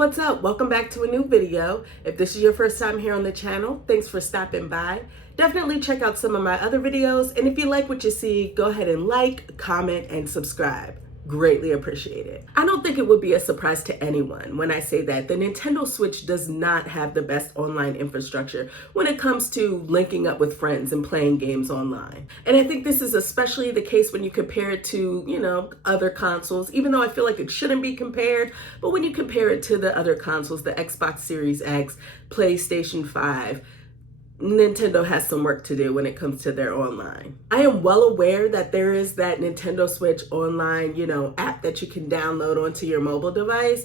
what's up? Welcome back to a new video. If this is your first time here on the channel, thanks for stopping by. Definitely check out some of my other videos, and if you like what you see, go ahead and like, comment, and subscribe. Greatly appreciate it. I don't think it would be a surprise to anyone when I say that the Nintendo Switch does not have the best online infrastructure when it comes to linking up with friends and playing games online. And I think this is especially the case when you compare it to, other consoles, even though I feel like it shouldn't be compared, but when you compare it to the other consoles, the Xbox Series X, PlayStation 5, Nintendo has some work to do when it comes to their online. I am well aware that there is that Nintendo Switch online, app that you can download onto your mobile device.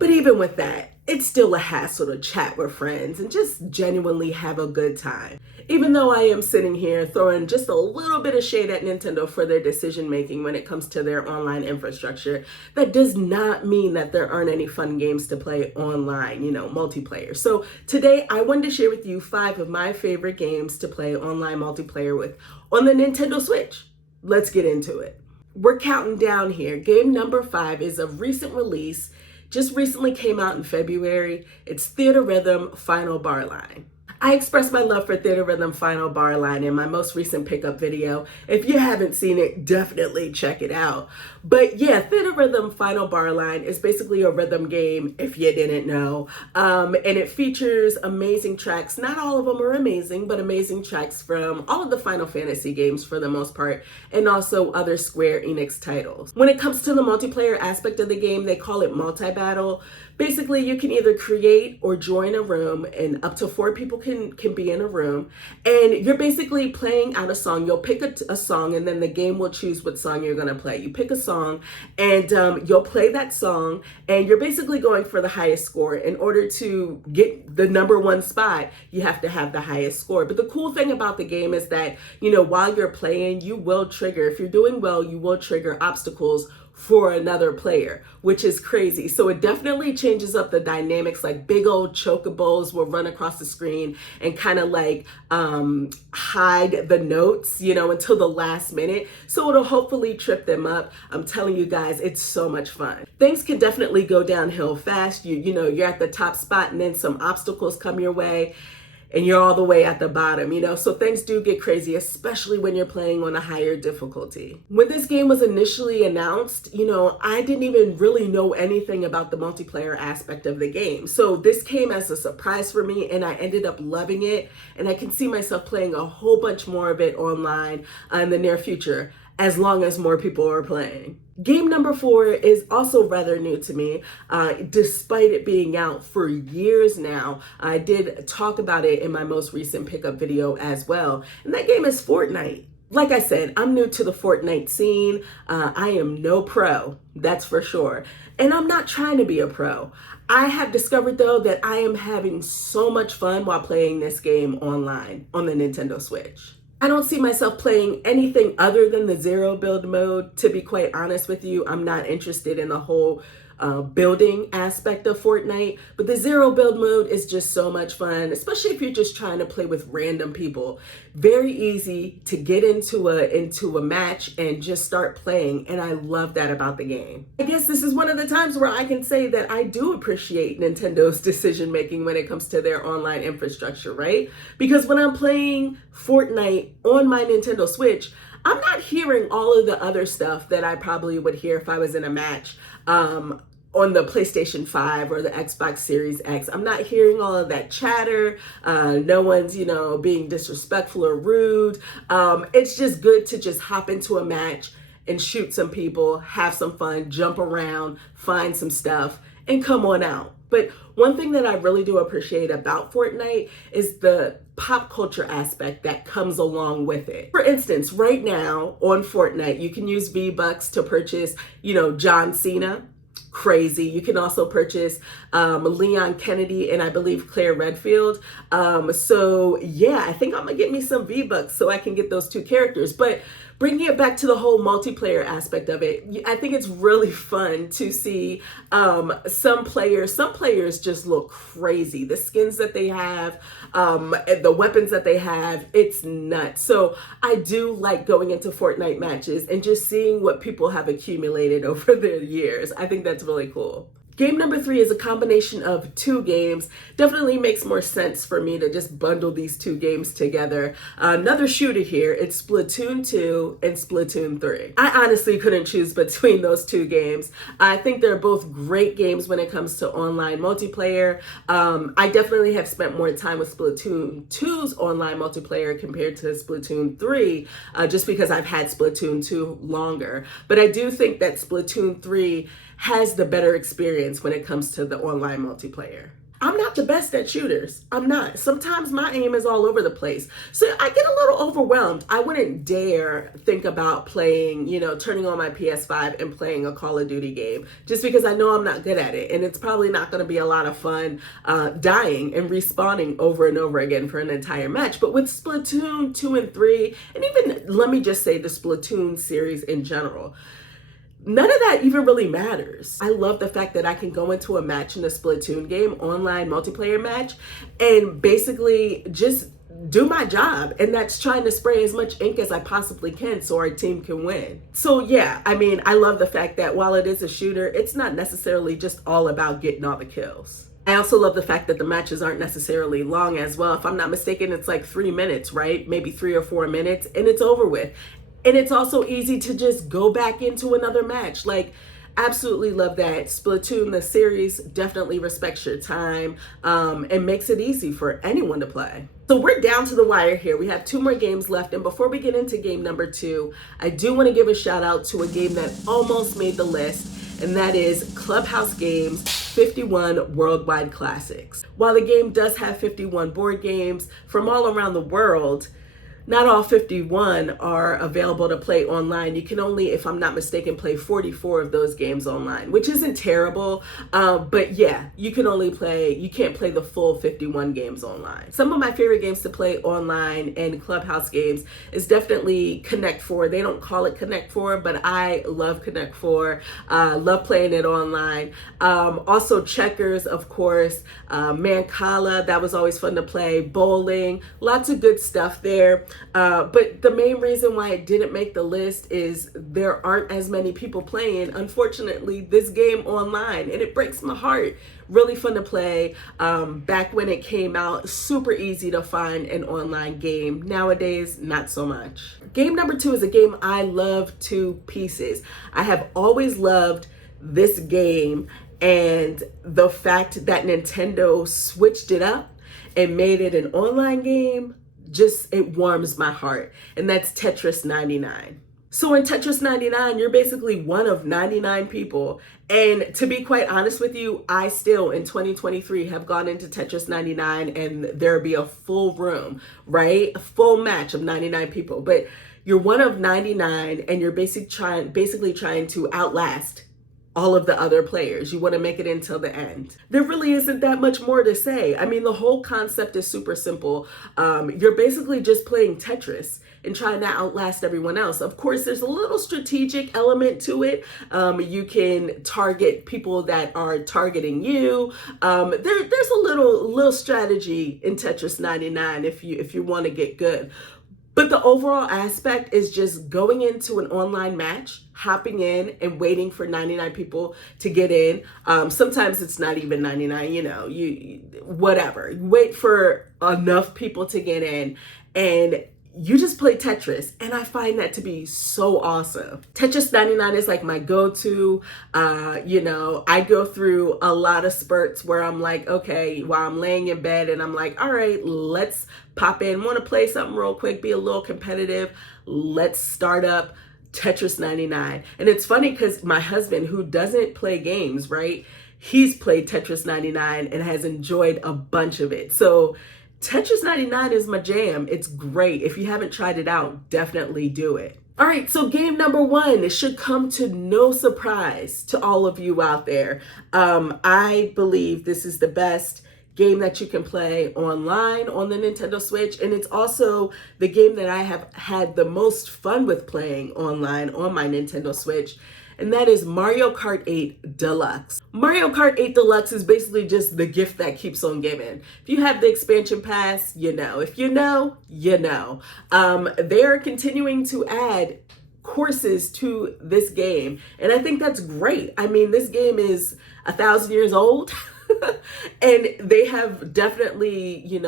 But even with that, it's still a hassle to chat with friends and just genuinely have a good time. Even though I am sitting here throwing just a little bit of shade at Nintendo for their decision making when it comes to their online infrastructure, that does not mean that there aren't any fun games to play online, multiplayer. So today I wanted to share with you 5 of my favorite games to play online multiplayer with on the Nintendo Switch. Let's get into it. We're counting down here. Game number 5 is a recent release. Just recently came out in February. It's Theatrhythm Final Bar Line. I expressed my love for Theatrhythm Final Bar Line in my most recent pickup video. If you haven't seen it, definitely check it out. But yeah, Theatrhythm Final Bar Line is basically a rhythm game, if you didn't know. And it features amazing tracks. Not all of them are amazing, but amazing tracks from all of the Final Fantasy games for the most part, and also other Square Enix titles. When it comes to the multiplayer aspect of the game, they call it multi-battle. Basically, you can either create or join a room, and up to 4 people can be in a room, and you're basically playing out a song. You'll pick a song, and then the game will choose what song you're going to play. You pick a song, and you'll play that song, and you're basically going for the highest score. In order to get the number 1 spot, you have to have the highest score. But the cool thing about the game is that, while you're playing, you will trigger, if you're doing well, you will trigger obstacles for another player, which is crazy. So it definitely changes up the dynamics. Like big old chocobos will run across the screen and kind of like hide the notes, until the last minute. So it'll hopefully trip them up. I'm telling you guys, it's so much fun. Things can definitely go downhill fast. You're at the top spot and then some obstacles come your way, and you're all the way at the bottom, so things do get crazy, especially when you're playing on a higher difficulty. When this game was initially announced, I didn't even really know anything about the multiplayer aspect of the game. So this came as a surprise for me, and I ended up loving it, and I can see myself playing a whole bunch more of it online in the near future, as long as more people are playing. Game number 4 is also rather new to me, despite it being out for years now. I did talk about it in my most recent pickup video as well, and that game is Fortnite. Like I said, I'm new to the Fortnite scene. I am no pro, that's for sure. And I'm not trying to be a pro. I have discovered, though, that I am having so much fun while playing this game online on the Nintendo Switch. I don't see myself playing anything other than the zero build mode. To be quite honest with you, I'm not interested in the whole building aspect of Fortnite, but the zero build mode is just so much fun, especially if you're just trying to play with random people. Very easy to get into a match and just start playing, and I love that about the game. I guess this is one of the times where I can say that I do appreciate Nintendo's decision making when it comes to their online infrastructure, right? Because when I'm playing Fortnite on my Nintendo Switch, I'm not hearing all of the other stuff that I probably would hear if I was in a match on the PlayStation 5 or the Xbox Series X. I'm not hearing all of that chatter. No one's, being disrespectful or rude. It's just good to just hop into a match and shoot some people, have some fun, jump around, find some stuff, and come on out. But one thing that I really do appreciate about Fortnite is the pop culture aspect that comes along with it. For instance, right now on Fortnite, you can use V-Bucks to purchase, John Cena. Crazy. You can also purchase Leon Kennedy and I believe Claire Redfield. So yeah, I think I'm gonna get me some V-Bucks so I can get those 2 characters. But bringing it back to the whole multiplayer aspect of it, I think it's really fun to see some players just look crazy. The skins that they have, the weapons that they have, it's nuts. So I do like going into Fortnite matches and just seeing what people have accumulated over the years. I think that's really cool. Game number 3 is a combination of 2 games. Definitely makes more sense for me to just bundle these 2 games together. Another shooter here, it's Splatoon 2 and Splatoon 3. I honestly couldn't choose between those 2 games. I think they're both great games when it comes to online multiplayer. I definitely have spent more time with Splatoon 2's online multiplayer compared to Splatoon 3, just because I've had Splatoon 2 longer. But I do think that Splatoon 3 has the better experience when it comes to the online multiplayer. I'm not the best at shooters. I'm not. Sometimes my aim is all over the place. So I get a little overwhelmed. I wouldn't dare think about playing, turning on my PS5 and playing a Call of Duty game just because I know I'm not good at it. And it's probably not going to be a lot of fun dying and respawning over and over again for an entire match. But with Splatoon 2 and 3, and even let me just say the Splatoon series in general, none of that even really matters. I love the fact that I can go into a match in a Splatoon game, online multiplayer match, and basically just do my job. And that's trying to spray as much ink as I possibly can so our team can win. So yeah, I love the fact that while it is a shooter, it's not necessarily just all about getting all the kills. I also love the fact that the matches aren't necessarily long as well. If I'm not mistaken, it's like 3 minutes, right? Maybe 3 or 4 minutes, and it's over with. And it's also easy to just go back into another match. Absolutely love that. Splatoon, the series, definitely respects your time and makes it easy for anyone to play. So we're down to the wire here. We have 2 more games left. And before we get into game number 2, I do want to give a shout out to a game that almost made the list. And that is Clubhouse Games 51 Worldwide Classics. While the game does have 51 board games from all around the world, not all 51 are available to play online. You can only, if I'm not mistaken, play 44 of those games online, which isn't terrible. But yeah, you can't play the full 51 games online. Some of my favorite games to play online and Clubhouse games is definitely Connect 4. They don't call it Connect 4, but I love Connect 4. Love playing it online. Also Checkers, of course. Mancala, that was always fun to play. Bowling, lots of good stuff there. But the main reason why it didn't make the list is there aren't as many people playing, unfortunately, this game online, and it breaks my heart. Really fun to play. Back when it came out, super easy to find an online game. Nowadays, not so much. Game number 2 is a game I love to pieces. I have always loved this game, and the fact that Nintendo switched it up and made it an online game, it warms my heart. And that's Tetris 99. So in Tetris 99, you're basically one of 99 people. And to be quite honest with you, I still in 2023 have gone into Tetris 99 and there'll be a full room, right? A full match of 99 people. But you're one of 99 and you're basically trying to outlast all of the other players. You want to make it until the end. There really isn't that much more to say. The whole concept is super simple. You're basically just playing Tetris and trying to outlast everyone else. Of course, there's a little strategic element to it. You can target people that are targeting you. There's a little strategy in Tetris 99 if you want to get good. But the overall aspect is just going into an online match, hopping in and waiting for 99 people to get in. Sometimes it's not even 99, whatever. You wait for enough people to get in and you just play Tetris, and I find that to be so awesome. Tetris 99 is like my go-to. I go through a lot of spurts where I'm like, okay, while I'm laying in bed and I'm like, all right, let's pop in, want to play something real quick, be a little competitive. Let's start up Tetris 99. And it's funny because my husband, who doesn't play games, right? He's played Tetris 99 and has enjoyed a bunch of it. So Tetris 99 is my jam. It's great. If you haven't tried it out, definitely do it. All right, so game number 1, it should come to no surprise to all of you out there. I believe this is the best game that you can play online on the Nintendo Switch, and it's also the game that I have had the most fun with playing online on my Nintendo Switch. And that is Mario Kart 8 Deluxe. Mario Kart 8 Deluxe is basically just the gift that keeps on giving. If you have the expansion pass, you know. If you know, you know. They're continuing to add courses to this game, and I think that's great. This game is 1,000 years old. And they have definitely,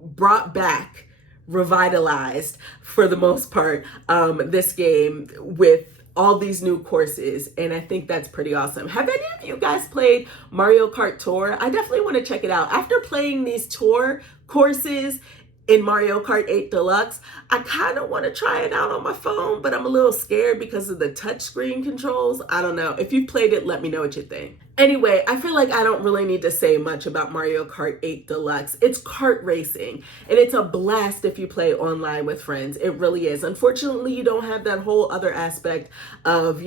brought back, revitalized for the most part, this game with all these new courses, and I think that's pretty awesome. Have any of you guys played Mario Kart Tour? I definitely want to check it out. After playing these tour courses in Mario Kart 8 Deluxe, I kind of want to try it out on my phone, but I'm a little scared because of the touchscreen controls. I don't know. If you've played it, let me know what you think. Anyway, I feel like I don't really need to say much about Mario Kart 8 Deluxe. It's kart racing, and it's a blast if you play online with friends. It really is. Unfortunately, you don't have that whole other aspect of,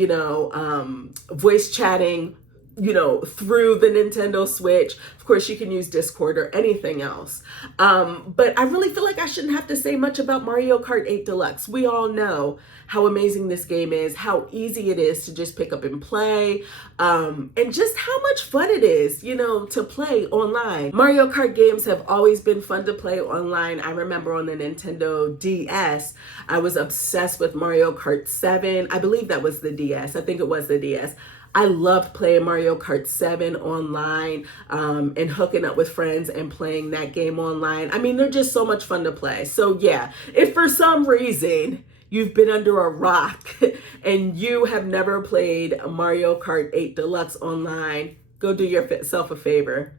voice chatting, through the Nintendo Switch. Of course, you can use Discord or anything else. But I really feel like I shouldn't have to say much about Mario Kart 8 Deluxe. We all know how amazing this game is, how easy it is to just pick up and play, and just how much fun it is, to play online. Mario Kart games have always been fun to play online. I remember on the Nintendo DS, I was obsessed with Mario Kart 7. I believe that was the DS. I think it was the DS. I loved playing Mario Kart 7 online, and hooking up with friends and playing that game online. I mean, they're just so much fun to play. So yeah, if for some reason you've been under a rock and you have never played Mario Kart 8 Deluxe online, go do yourself a favor.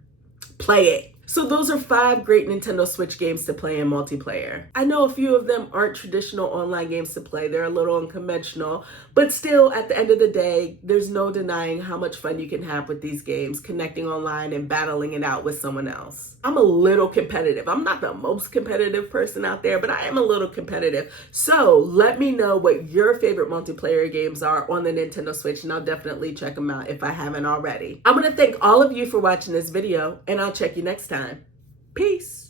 Play it. So those are 5 great Nintendo Switch games to play in multiplayer. I know a few of them aren't traditional online games to play. They're a little unconventional, but still, at the end of the day, there's no denying how much fun you can have with these games, connecting online and battling it out with someone else. I'm a little competitive. I'm not the most competitive person out there, but I am a little competitive. So let me know what your favorite multiplayer games are on the Nintendo Switch, and I'll definitely check them out if I haven't already. I'm gonna thank all of you for watching this video, and I'll check you next time. Peace.